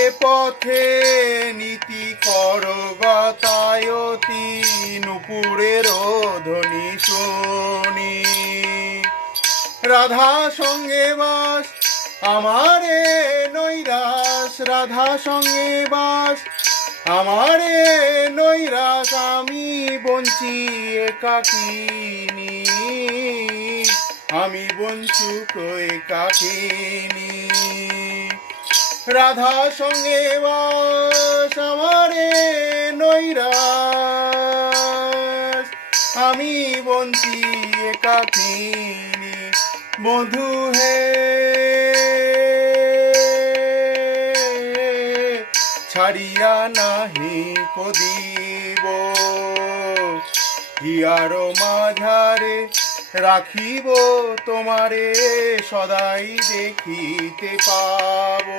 এ পথে নীতি কর গতায়তি, নুপুরের ধ্বনি শুনি। রাধা সঙ্গে বাস আমারে নৈরাস, রাধা সঙ্গে বাস আমারে নৈরাস, আমি বঞ্চি একাকিনী, আমি বঞ্চুক একাকিনী। রাধা সঙ্গে বাস আমারে নৈরাস, আমি বঞ্চি একাকিনী। বধূ হে ছাড়িয়া নাহি কদিব, হিয়ার মাঝারে রাখিব তোমারে, সদাই দেখিতে পাবো।